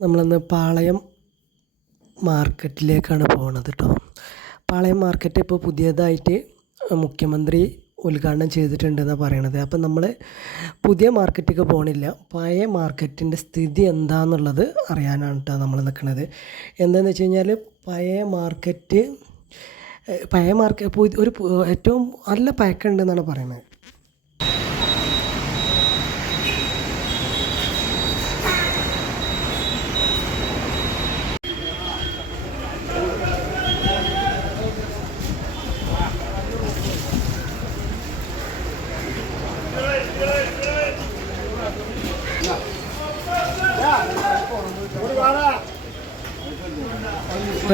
നമ്മളിന്ന് പാളയം മാർക്കറ്റിലേക്കാണ് പോണത് കേട്ടോ പാളയം മാർക്കറ്റ് ഇപ്പോൾ പുതിയതായിട്ട് മുഖ്യമന്ത്രി ഉദ്ഘാടനം ചെയ്തിട്ടുണ്ടെന്നാണ് പറയണത്. അപ്പം നമ്മൾ പുതിയ മാർക്കറ്റിലേക്ക് പോകണില്ല പഴയ മാർക്കറ്റിന്റെ സ്ഥിതി എന്താണെന്നുള്ളത് അറിയാനാണ് കേട്ടോ നമ്മൾ നിൽക്കുന്നത് എന്താണെന്ന് വെച്ച് കഴിഞ്ഞാൽ പഴയ മാർക്കറ്റ് പഴയ മാർക്കറ്റ് ഒരു ഏറ്റവും നല്ല പഴക്കമുണ്ടെന്നാണ് പറയുന്നത്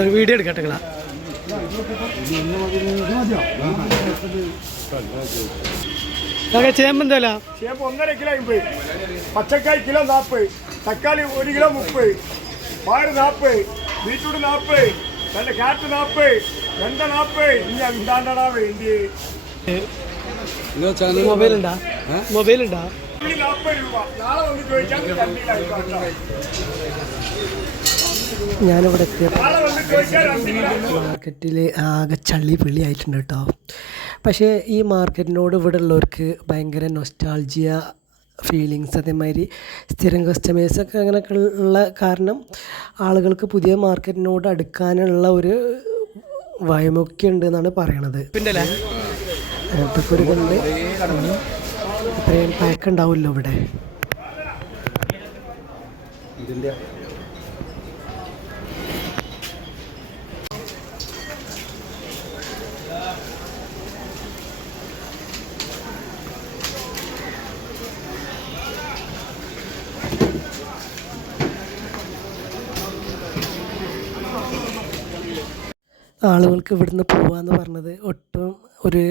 ഒരു വീഡിയോ എടുക്കട്ടെ നിങ്ങളാ. ചേമ്പ് ചേമ്പെന്തല്ല ചേമ്പ് ഒന്നര കിലോ അമ്പത് പച്ചക്കായ് കിലോ നാൽപ്പത് തക്കാളി ഒരു കിലോ മുപ്പത്. പയറ് നാൽപ്പത് ബീറ്റ്റൂട്ട് നാൽപ്പത് രണ്ട് കാറ്റ് നാൽപ്പത് വെണ്ട നാൽപ്പത് ഇനി എന്താണ്ടാ വേണ്ടി മൊബൈൽ ഉണ്ടാ മൊബൈൽ ഉണ്ടാ ഉള്ളി നാൽപ്പത് രൂപ. നാളെ വന്ന് ചോദിച്ചാൽ ഞാനിവിടെ എത്തിയപ്പോൾ മാർക്കറ്റിൽ ആകെ ചള്ളി പിള്ളി ആയിട്ടുണ്ട് കേട്ടോ. പക്ഷേ ഈ മാർക്കറ്റിനോട് ഇവിടെ ഉള്ളവർക്ക് ഭയങ്കര നൊസ്റ്റാൾജിയ ഫീലിങ്സ് അതേമാതിരി സ്ഥിരം കസ്റ്റമേഴ്സൊക്കെ അങ്ങനെയൊക്കെ ഉള്ള കാരണം ആളുകൾക്ക് പുതിയ മാർക്കറ്റിനോട് അടുക്കാനുള്ള ഒരു വയമൊക്കെ ഉണ്ട് എന്നാണ് പറയണത് അങ്ങനത്തെ ഒരു ഇതുണ്ട് ഇത്രയും പാക്കുണ്ടാവുമല്ലോ ഇവിടെ. ആളുകൾക്ക് ഇവിടുന്ന് പോവാന്ന് പറഞ്ഞത് ഒട്ടും ഒരു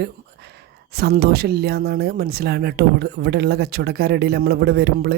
സന്തോഷമില്ല എന്നാണ് മനസ്സിലാകുന്നത് കേട്ടോ. ഇവിടെ ഇവിടെയുള്ള കച്ചവടക്കാരുടെ ഇടയിൽ നമ്മളിവിടെ വരുമ്പോൾ